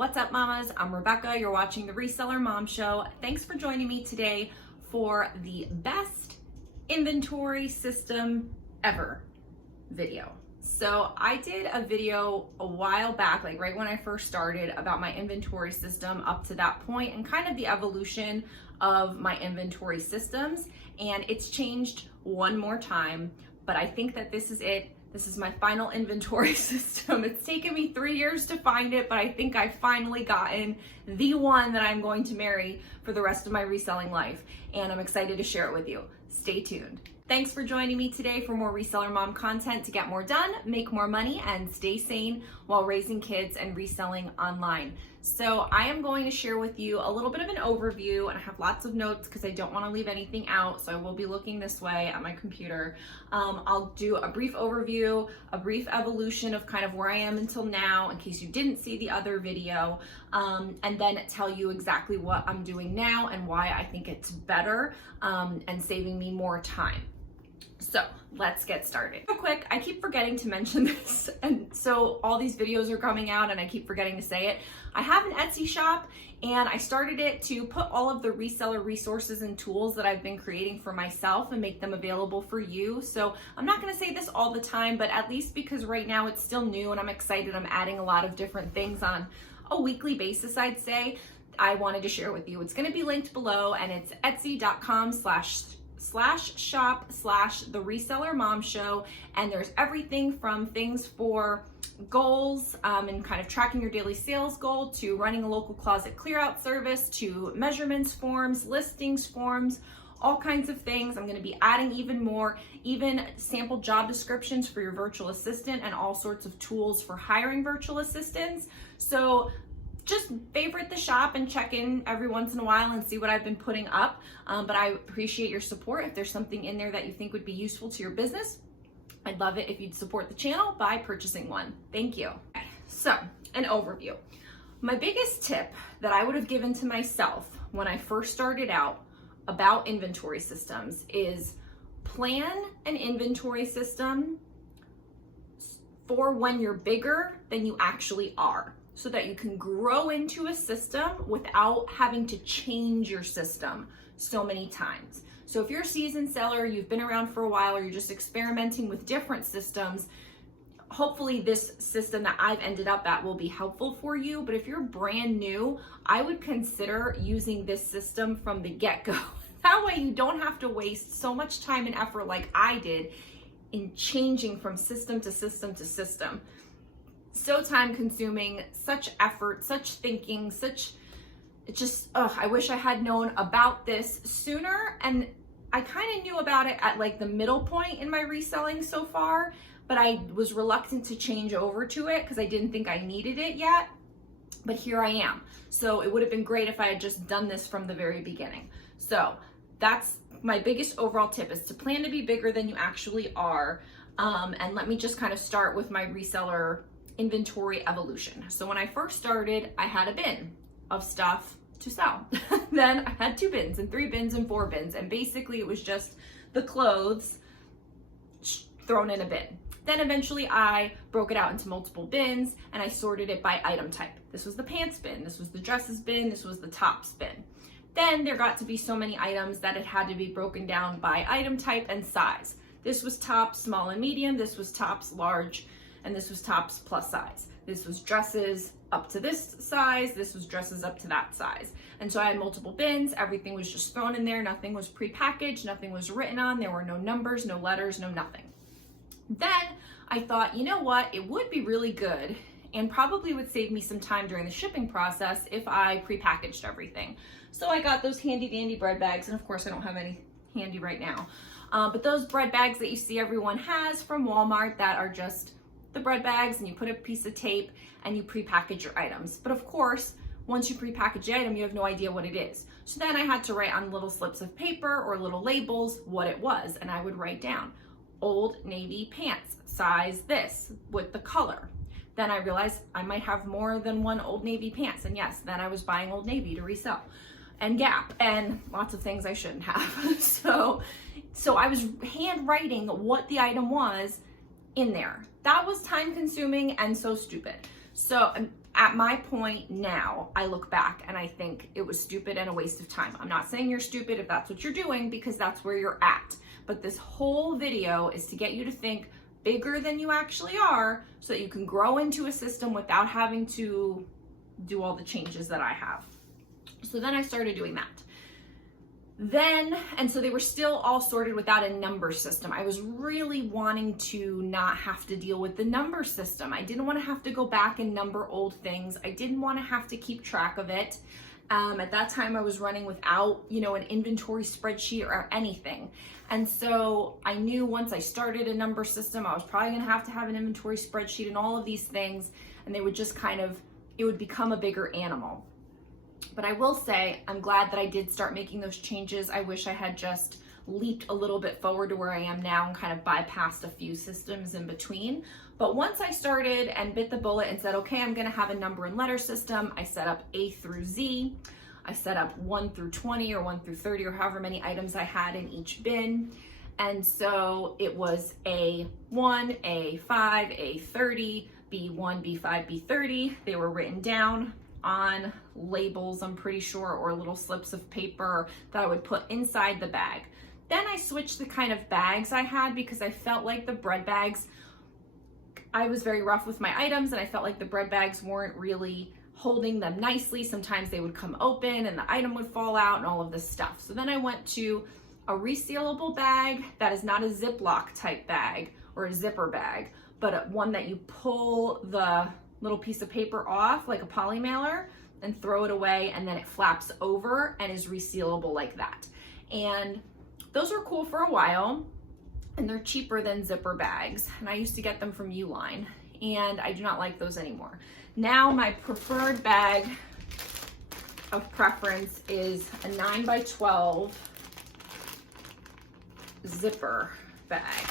What's up, mamas? I'm Rebecca. You're watching the Reseller Mom Show. Thanks for joining me today for the best inventory system ever video. So I did a video a while back, like right when I first started, about my inventory system up to that point and kind of the evolution of my inventory systems. And it's changed one more time, but I think that this is it. This is my final inventory system. It's taken me 3 years to find it, but I think I've finally gotten the one that I'm going to marry for the rest of my reselling life. And I'm excited to share it with you. Stay tuned. Thanks for joining me today for more Reseller Mom content to get more done, make more money, and stay sane while raising kids and reselling online. So I am going to share with you a little bit of an overview, and I have lots of notes because I don't want to leave anything out, so I will be looking this way at my computer. I'll do a brief overview, a brief evolution of kind of where I am until now in case you didn't see the other video, and then tell you exactly what I'm doing now and why I think it's better and saving me more time. So let's get started. Real quick, I keep forgetting to mention this, and so all these videos are coming out and I keep forgetting to say it. I have an Etsy shop and I started it to put all of the reseller resources and tools that I've been creating for myself and make them available for you. So I'm not gonna say this all the time, but at least because right now it's still new and I'm excited, I'm adding a lot of different things on a weekly basis, I'd say. I wanted to share with you. It's gonna be linked below, and it's etsy.com/shop/the Reseller Mom Show, and there's everything from things for goals and kind of tracking your daily sales goal, to running a local closet clear out service, to measurements forms, listings forms, all kinds of things. I'm going to be adding even more, even sample job descriptions for your virtual assistant and all sorts of tools for hiring virtual assistants. So just favorite the shop and check in every once in a while and see what I've been putting up. But I appreciate your support. If there's something in there that you think would be useful to your business, I'd love it if you'd support the channel by purchasing one. Thank you. Okay, so an overview. My biggest tip that I would have given to myself when I first started out about inventory systems is plan an inventory system for when you're bigger than you actually are, so that you can grow into a system without having to change your system so many times. So if you're a seasoned seller, you've been around for a while, or you're just experimenting with different systems, hopefully this system that I've ended up at will be helpful for you. But if you're brand new, I would consider using this system from the get-go. That way you don't have to waste so much time and effort like I did in changing from system to system to system. So time consuming, such effort, such thinking, I wish I had known about this sooner. And I kind of knew about it at like the middle point in my reselling so far, but I was reluctant to change over to it because I didn't think I needed it yet. But here I am. So it would have been great if I had just done this from the very beginning. So that's my biggest overall tip, is to plan to be bigger than you actually are. And let me just kind of start with my reseller inventory evolution. So when I first started, I had a bin of stuff to sell. Then I had 2 bins and 3 bins and 4 bins. And basically it was just the clothes thrown in a bin. Then eventually I broke it out into multiple bins and I sorted it by item type. This was the pants bin, this was the dresses bin, this was the tops bin. Then there got to be so many items that it had to be broken down by item type and size. This was tops, small and medium, this was tops, large, and this was tops plus size. This was dresses up to this size, this was dresses up to that size. And so I had multiple bins, everything was just thrown in there, nothing was prepackaged, nothing was written on, there were no numbers, no letters, no nothing. Then I thought, you know what, it would be really good and probably would save me some time during the shipping process if I prepackaged everything. So I got those handy dandy bread bags, and of course I don't have any handy right now. But those bread bags that you see everyone has from Walmart, that are just the bread bags, and you put a piece of tape and you prepackage your items. But of course, once you prepackage the item, you have no idea what it is. So then I had to write on little slips of paper or little labels what it was, and I would write down Old Navy pants, size this, with the color. Then I realized I might have more than one Old Navy pants, and yes, then I was buying Old Navy to resell, and Gap, and lots of things I shouldn't have. So I was handwriting what the item was in there. That was time consuming and so stupid. So at my point now, I look back and I think it was stupid and a waste of time. I'm not saying you're stupid if that's what you're doing, because that's where you're at. But this whole video is to get you to think bigger than you actually are, so that you can grow into a system without having to do all the changes that I have. So then I started doing that. And so they were still all sorted without a number system. I was really wanting to not have to deal with the number system. I didn't want to have to go back and number old things. I didn't want to have to keep track of it. At that time I was running without, an inventory spreadsheet or anything. And so I knew once I started a number system, I was probably going to have an inventory spreadsheet and all of these things, and they would just it would become a bigger animal. But I will say, I'm glad that I did start making those changes. I wish I had just leaped a little bit forward to where I am now and kind of bypassed a few systems in between. But once I started and bit the bullet and said, okay, I'm gonna have a number and letter system, I set up A through Z. I set up 1 through 20 or 1 through 30 or however many items I had in each bin. And so it was A1, A5, A30, B1, B5, B30. They were written down on labels, I'm pretty sure, or little slips of paper that I would put inside the bag. Then I switched the kind of bags I had, because I felt like the bread bags, I was very rough with my items, and I felt like the bread bags weren't really holding them nicely. Sometimes they would come open and the item would fall out and all of this stuff. So then I went to a resealable bag that is not a Ziploc type bag or a zipper bag, but one that you pull the little piece of paper off like a poly mailer and throw it away, and then it flaps over and is resealable like that. And those are cool for a while, and they're cheaper than zipper bags, and I used to get them from Uline, and I do not like those anymore. Now my preferred bag of preference is a 9x12 zipper bag.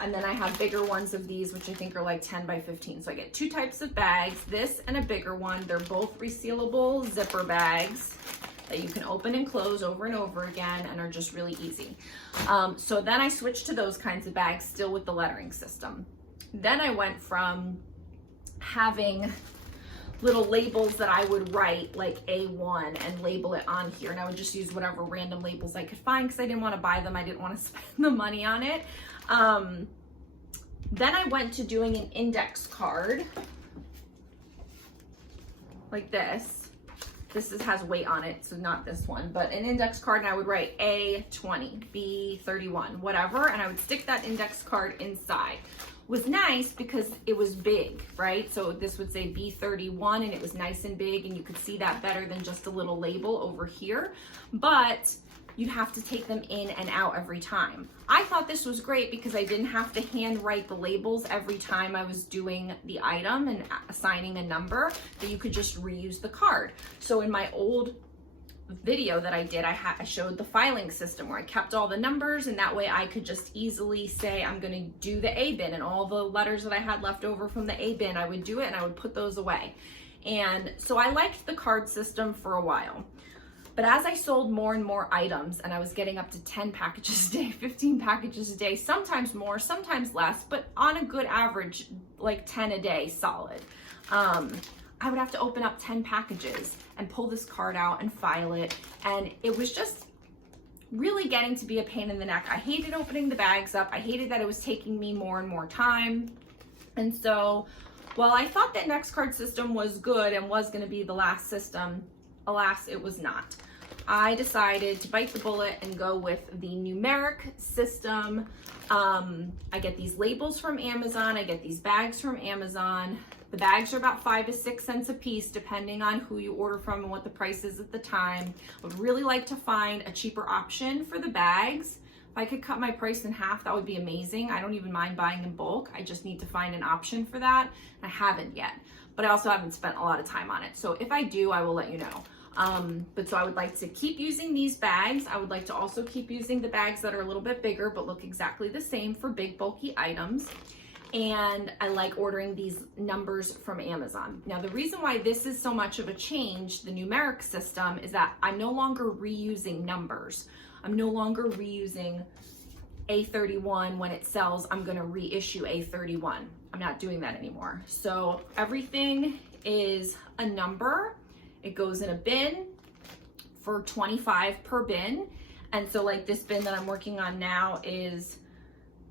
And then I have bigger ones of these, which I think are like 10x15. So I get two types of bags, this and a bigger one. They're both resealable zipper bags that you can open and close over and over again and are just really easy. So then I switched to those kinds of bags, still with the lettering system. Then I went from having little labels that I would write like A1 and label it on here, and I would just use whatever random labels I could find because I didn't want to buy them. I didn't want to spend the money on it. Then I went to doing an index card like this. Has weight on it, so not this one, but an index card, and I would write A20, B31, whatever, and I would stick that index card inside. Was nice because it was big, right? So this would say B31 and it was nice and big, and you could see that better than just a little label over here, but you'd have to take them in and out every time. I thought this was great because I didn't have to hand write the labels every time I was doing the item and assigning a number, that you could just reuse the card. So in my old video that I did, I showed the filing system where I kept all the numbers, and that way I could just easily say I'm gonna do the A bin, and all the letters that I had left over from the A bin, I would do it and I would put those away. And so I liked the card system for a while. But as I sold more and more items, and I was getting up to 10 packages a day, 15 packages a day, sometimes more, sometimes less, but on a good average, like 10 a day solid, I would have to open up 10 packages and pull this card out and file it. And it was just really getting to be a pain in the neck. I hated opening the bags up. I hated that it was taking me more and more time. And so while I thought that Next Card system was good and was going to be the last system, alas, it was not. I decided to bite the bullet and go with the numeric system. I get these labels from Amazon. I get these bags from Amazon. The bags are about 5 to 6 cents a piece, depending on who you order from and what the price is at the time. I would really like to find a cheaper option for the bags. If I could cut my price in half, that would be amazing. I don't even mind buying in bulk. I just need to find an option for that. I haven't yet, but I also haven't spent a lot of time on it. So if I do, I will let you know. But so I would like to keep using these bags. I would like to also keep using the bags that are a little bit bigger but look exactly the same for big bulky items. And I like ordering these numbers from Amazon. Now, the reason why this is so much of a change, the numeric system, is that I'm no longer reusing numbers. I'm no longer reusing A31 when it sells. I'm going to reissue A31. I'm not doing that anymore. So everything is a number. It goes in a bin for $25 per bin. And so like this bin that I'm working on now is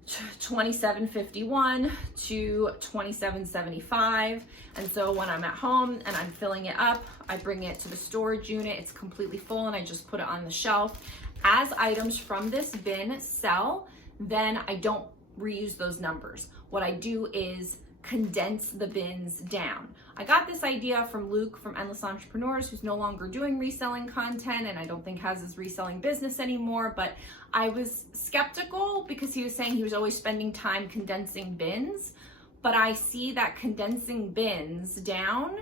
$27.51 to $27.75. And so when I'm at home and I'm filling it up, I bring it to the storage unit. It's completely full and I just put it on the shelf. As items from this bin sell, then I don't reuse those numbers. What I do is condense the bins down. I got this idea from Luke from Endless Entrepreneurs, who's no longer doing reselling content and I don't think has his reselling business anymore, but I was skeptical because he was saying he was always spending time condensing bins, but I see that condensing bins down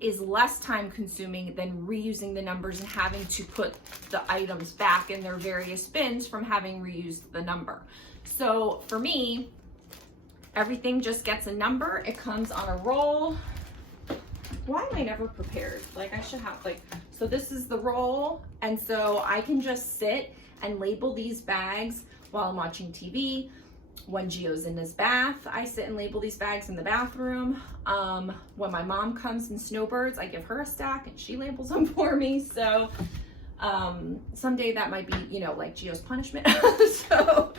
is less time consuming than reusing the numbers and having to put the items back in their various bins from having reused the number. So for me, everything just gets a number. It comes on a roll. Why am I never prepared? Like I should have so this is the roll. And so I can just sit and label these bags while I'm watching TV. When Gio's in his bath, I sit and label these bags in the bathroom. When my mom comes and snowbirds, I give her a stack and she labels them for me. So someday that might be, like Gio's punishment. So,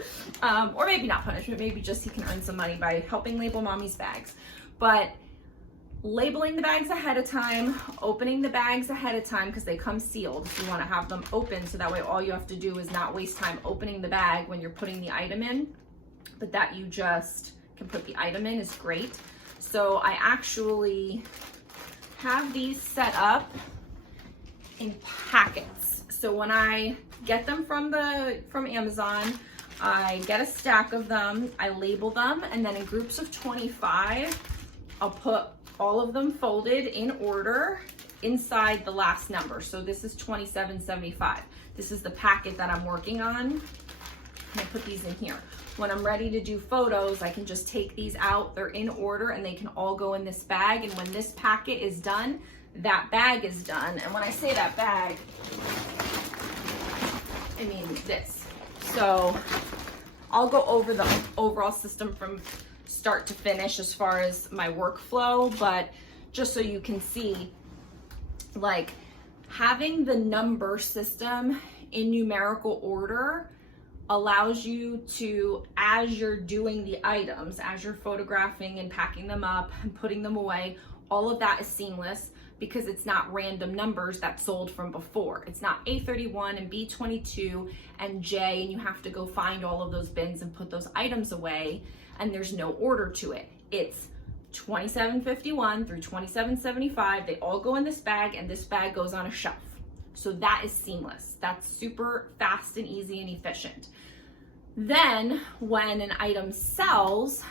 or maybe not punishment, maybe just he can earn some money by helping label mommy's bags. But labeling the bags ahead of time, opening the bags ahead of time because they come sealed. You want to have them open so that way all you have to do is not waste time opening the bag when you're putting the item in, but that you just can put the item in is great. So I actually have these set up in packets. So when I get them from Amazon, I get a stack of them, I label them, and then in groups of 25, I'll put all of them folded in order inside the last number. So this is $27.75. This is the packet that I'm working on. I put these in here. When I'm ready to do photos, I can just take these out. They're in order and they can all go in this bag. And when this packet is done, that bag is done. And when I say that bag, I mean this. So I'll go over the overall system from start to finish as far as my workflow, but just so you can see, like having the number system in numerical order allows you to, as you're doing the items, as you're photographing and packing them up and putting them away, all of that is seamless because it's not random numbers that sold from before. It's not A31 and B22 and J, and you have to go find all of those bins and put those items away, and there's no order to it. It's $27.51 through $27.75. They all go in this bag, and this bag goes on a shelf. So that is seamless. That's super fast and easy and efficient. Then when an item sells,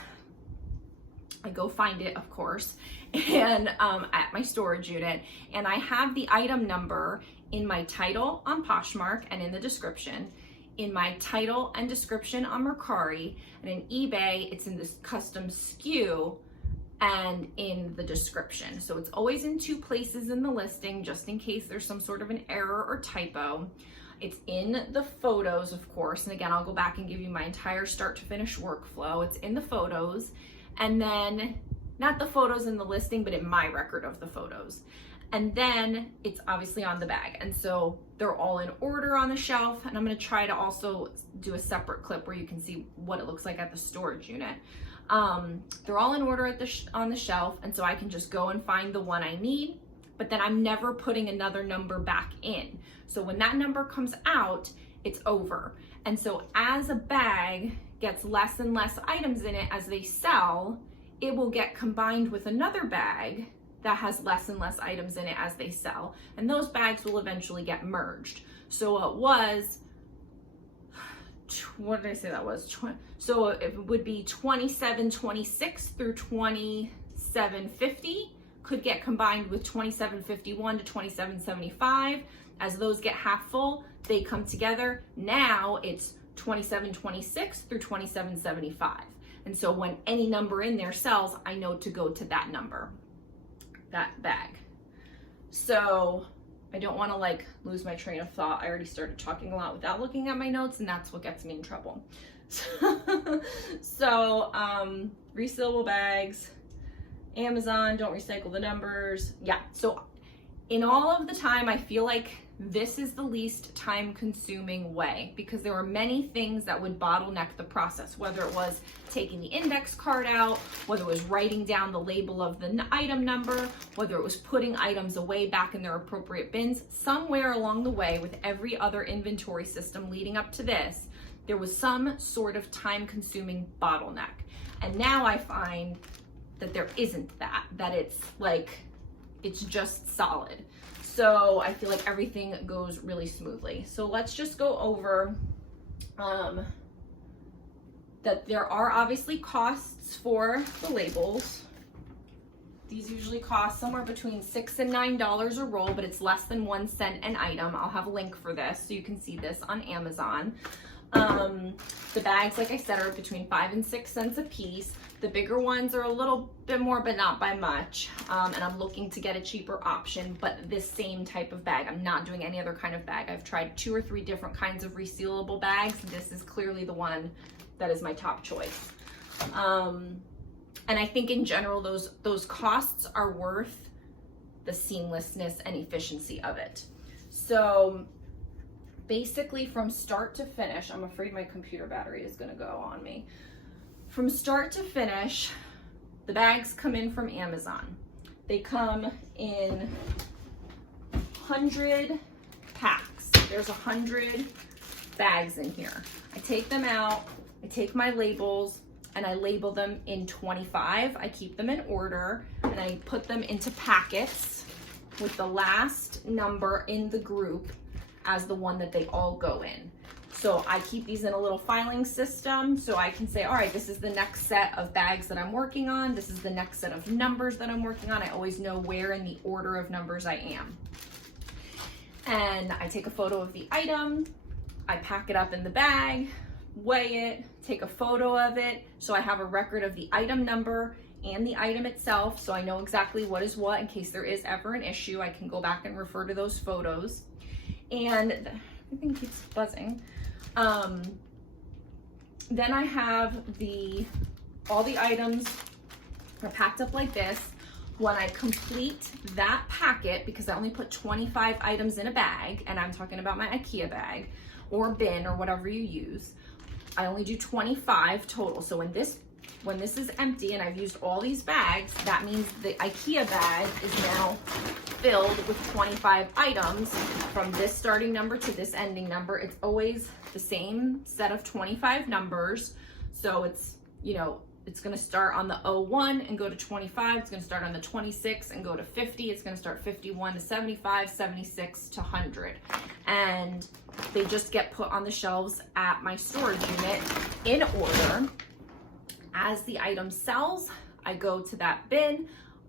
I go find it, of course, and at my storage unit, and I have the item number in my title on Poshmark and in the description, in my title and description on Mercari, and in eBay, it's in this custom SKU and in the description. So it's always in two places in the listing, just in case there's some sort of an error or typo. It's in the photos, of course, and again, I'll go back and give you my entire start to finish workflow. It's in the photos, and then not the photos in the listing, but in my record of the photos. And then it's obviously on the bag. And so they're all in order on the shelf. And I'm gonna try to also do a separate clip where you can see what it looks like at the storage unit. They're all in order on the shelf. And so I can just go and find the one I need, but then I'm never putting another number back in. So when that number comes out, it's over. And so as a bag gets less and less items in it as they sell, it will get combined with another bag that has less and less items in it as they sell. And those bags will eventually get merged. So it was, what did I say that was? So it would be 27.26 through 27.50 could get combined with 27.51 to 27.75. As those get half full, they come together. Now it's 27.26 through 27.75. And so when any number in there sells, I know to go to that number, that bag. So I don't want to lose my train of thought. I already started talking a lot without looking at my notes, and that's what gets me in trouble. So, resealable bags, Amazon, don't recycle the numbers. Yeah, so in all of the time, I feel like this is the least time consuming way, because there were many things that would bottleneck the process, whether it was taking the index card out, whether it was writing down the label of the item number, whether it was putting items away back in their appropriate bins. Somewhere along the way, with every other inventory system leading up to this, there was some sort of time consuming bottleneck. And now I find that there isn't that it's like, it's just solid. So I feel like everything goes really smoothly. So let's just go over that there are obviously costs for the labels. These usually cost somewhere between $6 and $9 a roll, but it's less than 1 cent an item. I'll have a link for this so you can see this on Amazon. The bags, like I said, are between 5 and 6 cents a piece. The bigger ones are a little bit more, but not by much. And I'm looking to get a cheaper option, but this same type of bag. I'm not doing any other kind of bag. I've tried 2 or 3 different kinds of resealable bags. This is clearly the one that is my top choice. And I think in general, those costs are worth the seamlessness and efficiency of it. So basically from start to finish, I'm afraid my computer battery is gonna go on me. From start to finish, the bags come in from Amazon. They come in 100 packs. There's 100 bags in here. I take them out, I take my labels, and I label them in 25. I keep them in order, and I put them into packets with the last number in the group as the one that they all go in. So I keep these in a little filing system so I can say, all right, this is the next set of bags that I'm working on. This is the next set of numbers that I'm working on. I always know where in the order of numbers I am. And I take a photo of the item, I pack it up in the bag, weigh it, take a photo of it, so I have a record of the item number and the item itself, so I know exactly what is what in case there is ever an issue. I can go back and refer to those photos. And everything keeps buzzing. Then I have all the items are packed up like this. When I complete that packet, because I only put 25 items in a bag, and I'm talking about my IKEA bag or bin or whatever you use, I only do 25 total. So when this is empty and I've used all these bags, that means the IKEA bag is now filled with 25 items from this starting number to this ending number. It's always the same set of 25 numbers. So it's, it's gonna start on the 01 and go to 25. It's gonna start on the 26 and go to 50. It's gonna start 51 to 75, 76 to 100. And they just get put on the shelves at my storage unit in order. As the item sells, I go to that bin,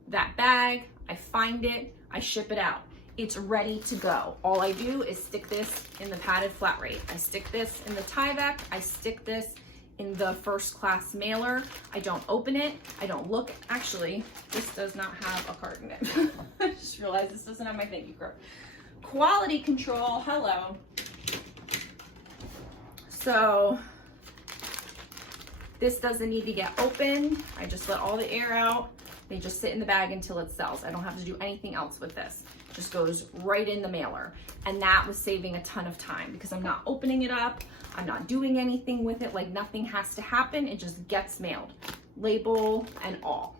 that bag, I find it, I ship it out. It's ready to go. All I do is stick this in the padded flat rate. I stick this in the Tyvek, I stick this in the first class mailer. I don't open it, I don't look. Actually, this does not have a card in it. I just realized this doesn't have my thank you card. Quality control, hello. So this doesn't need to get opened. I just let all the air out. They just sit in the bag until it sells. I don't have to do anything else with this. It just goes right in the mailer. And that was saving a ton of time because I'm not opening it up. I'm not doing anything with it. Like nothing has to happen. It just gets mailed. Label and all.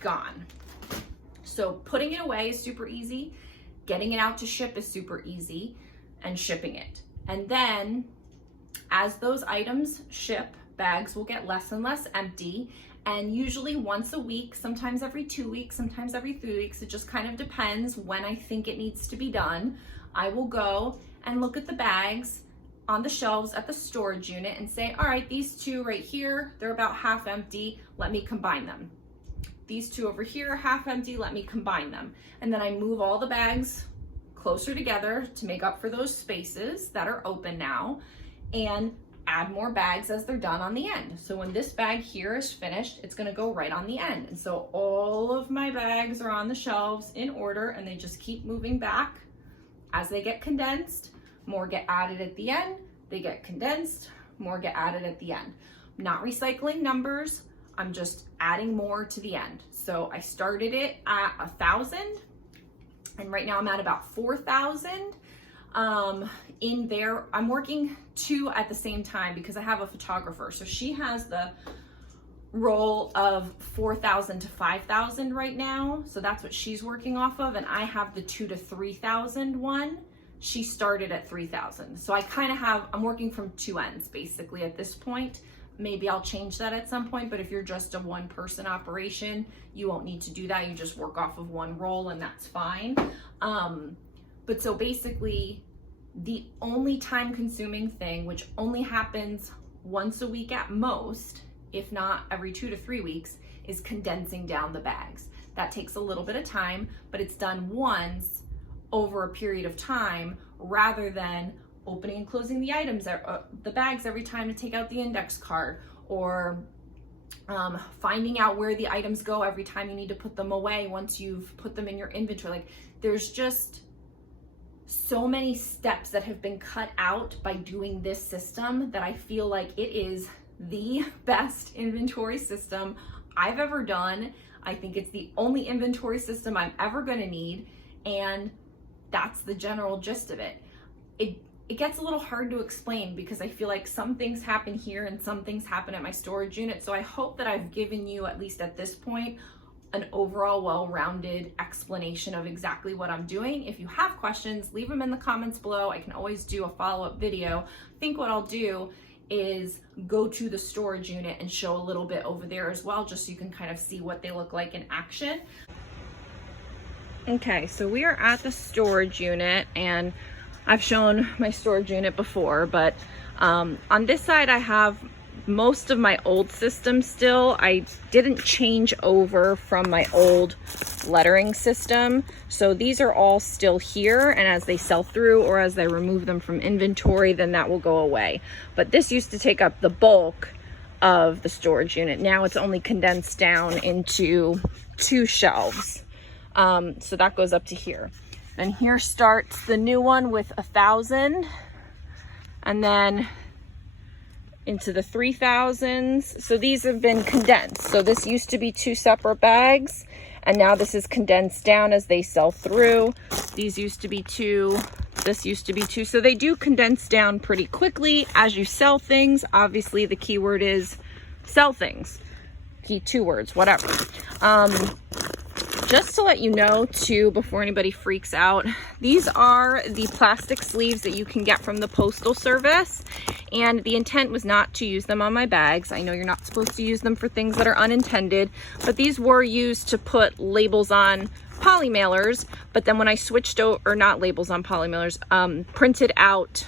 Gone. So putting it away is super easy. Getting it out to ship is super easy. And shipping it. And then as those items ship, bags will get less and less empty, and usually once a week, sometimes every 2 weeks, sometimes every 3 weeks, it just kind of depends when I think it needs to be done. I will go and look at the bags on the shelves at the storage unit and say, all right, these 2 right here, they're about half empty, let me combine them. These 2 over here are half empty, let me combine them. And then I move all the bags closer together to make up for those spaces that are open now, and add more bags as they're done on the end. So when this bag here is finished, it's gonna go right on the end. And so all of my bags are on the shelves in order, and they just keep moving back. As they get condensed, more get added at the end, they get condensed, more get added at the end. I'm not recycling numbers, I'm just adding more to the end. So I started it at 1,000, and right now I'm at about 4,000. In there, I'm working 2 at the same time because I have a photographer. So she has the roll of 4,000 to 5,000 right now. So that's what she's working off of. And I have the 2,000 to 3,000 one. She started at 3,000. So I kind of have, I'm working from 2 ends basically at this point. Maybe I'll change that at some point, but if you're just a 1-person operation, you won't need to do that. You just work off of 1 roll and that's fine. But so basically, the only time consuming thing, which only happens once a week at most, if not every 2 to 3 weeks, is condensing down the bags. That takes a little bit of time, but it's done once over a period of time rather than opening and closing the items, the bags every time to take out the index card, or finding out where the items go every time you need to put them away once you've put them in your inventory. Like, there's just so many steps that have been cut out by doing this system that I feel like it is the best inventory system I've ever done. I think it's the only inventory system I'm ever going to need, and that's the general gist of it. It gets a little hard to explain because I feel like some things happen here and some things happen at my storage unit. So I hope that I've given you, at least at this point, an overall well-rounded explanation of exactly what I'm doing. If you have questions, leave them in the comments below. I can always do a follow-up video. I think what I'll do is go to the storage unit and show a little bit over there as well, just so you can kind of see what they look like in action. Okay, so we are at the storage unit, and I've shown my storage unit before, but on this side I have most of my old system still. I didn't change over from my old lettering system, so these are all still here, and as they sell through or as I remove them from inventory, then that will go away. But this used to take up the bulk of the storage unit. Now it's only condensed down into 2 shelves, so that goes up to here. And here starts the new one with 1,000, and then into the 3,000s. So these have been condensed. So this used to be 2 separate bags, and now this is condensed down as they sell through. These used to be 2, this used to be 2. So they do condense down pretty quickly as you sell things. Obviously the keyword is sell things. Key 2 words, whatever. Just to let you know too, before anybody freaks out, these are the plastic sleeves that you can get from the Postal Service, and the intent was not to use them on my bags. I know you're not supposed to use them for things that are unintended, but these were used to put labels on poly mailers. But then when I switched over, or not labels on poly mailers, printed out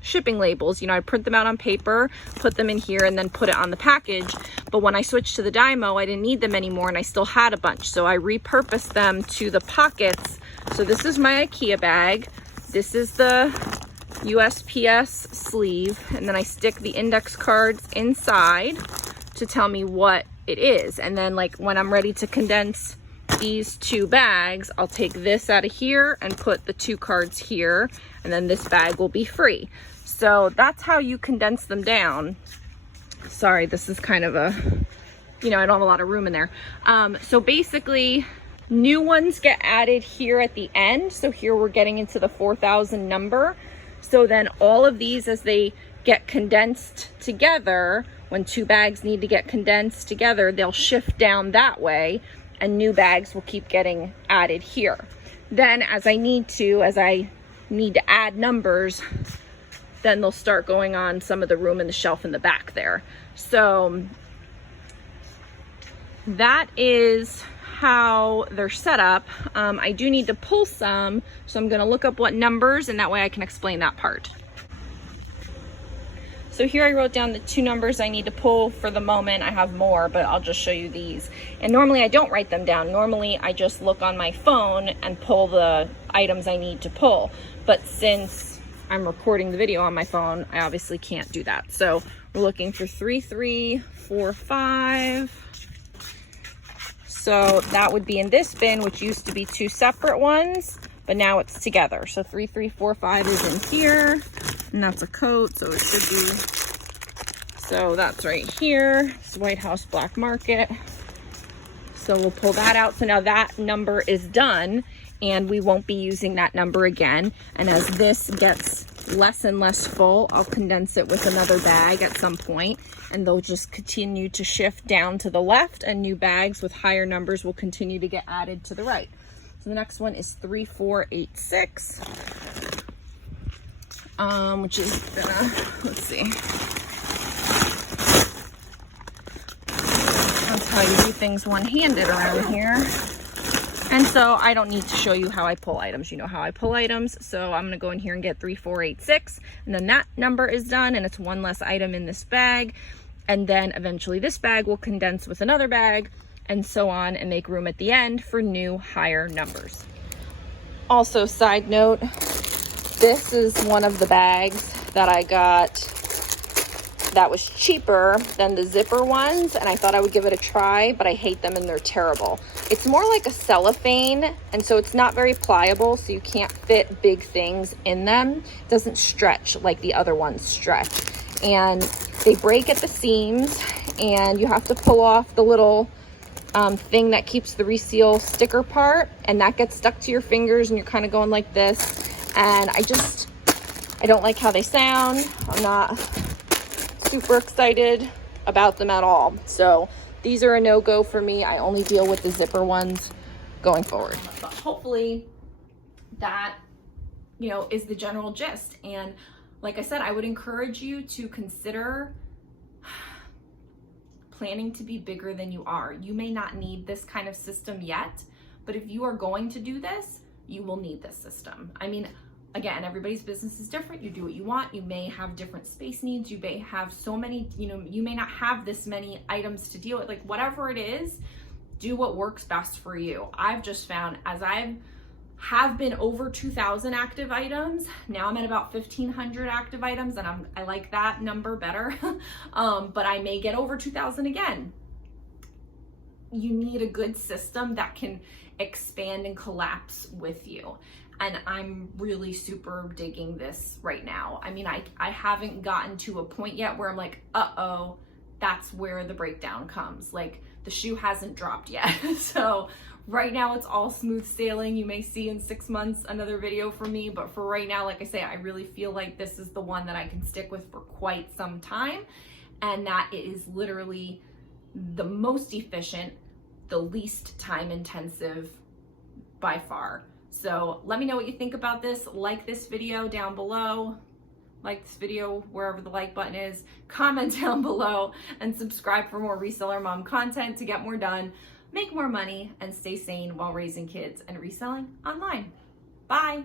shipping labels, you know, I print them out on paper, put them in here, and then put it on the package. But when I switched to the Dymo, I didn't need them anymore, and I still had a bunch, so I repurposed them to the pockets. So this is my IKEA bag, this is the USPS sleeve, and then I stick the index cards inside to tell me what it is. And then, like, when I'm ready to condense these 2 bags, I'll take this out of here and put the 2 cards here, and then this bag will be free. So that's how you condense them down. Sorry, this is kind of a, you know, I don't have a lot of room in there. So basically, new ones get added here at the end. So here we're getting into the 4,000 number. So then all of these, as they get condensed together, when 2 bags need to get condensed together, they'll shift down that way, and new bags will keep getting added here. Then as I need to add numbers, then they'll start going on some of the room in the shelf in the back there. So that is how they're set up. I do need to pull some, so I'm gonna look up what numbers, and that way I can explain that part. So here I wrote down the 2 numbers I need to pull for the moment. I have more, but I'll just show you these. And normally I don't write them down. Normally I just look on my phone and pull the items I need to pull. But since I'm recording the video on my phone, I obviously can't do that. So we're looking for 3345. So that would be in this bin, which used to be 2 separate ones, but now it's together. So 3345 is in here, and that's a coat, so it should be So that's right here. It's White House Black Market. So we'll pull that out. So now that number is done and we won't be using that number again. And as this gets less and less full, I'll condense it with another bag at some point, and they'll just continue to shift down to the left, and new bags with higher numbers will continue to get added to the right. So the next one is 3486, which is gonna, let's see. That's how you do things one-handed around here. And so I don't need to show you how I pull items. You know how I pull items. So I'm gonna go in here and get 3486, and then that number is done, and it's one less item in this bag. And then eventually this bag will condense with another bag, and so on, and make room at the end for new higher numbers. Also, side note, this is one of the bags that I got that was cheaper than the zipper ones, and I thought I would give it a try, but I hate them and they're terrible. It's more like a cellophane, and so it's not very pliable, so you can't fit big things in them. It doesn't stretch like the other ones stretch. And they break at the seams, and you have to pull off the little thing that keeps the reseal sticker part, and that gets stuck to your fingers, and you're kind of going like this. And I don't like how they sound. I'm not super excited about them at all. So these are a no-go for me. I only deal with the zipper ones going forward. But hopefully that, you know, is the general gist. And like I said, I would encourage you to consider planning to be bigger than you are. You may not need this kind of system yet, but if you are going to do this, you will need this system. I mean, again, everybody's business is different. You do what you want. You may have different space needs. You may have so many, you know, you may not have this many items to deal with. Like, whatever it is, do what works best for you. I've just found, as I have been over 2,000 active items, now I'm at about 1,500 active items, and I like that number better. But I may get over 2,000 again. You need a good system that can expand and collapse with you. And I'm really super digging this right now. I mean, I haven't gotten to a point yet where I'm like, uh-oh, that's where the breakdown comes. Like, the shoe hasn't dropped yet. So right now it's all smooth sailing. You may see in 6 months another video from me, but for right now, like I say, I really feel like this is the one that I can stick with for quite some time. And that it is literally the most efficient, the least time intensive by far. So let me know what you think about this. Like this video down below. Like this video wherever the like button is. Comment down below and subscribe for more Reseller Mom content to get more done, make more money, and stay sane while raising kids and reselling online. Bye.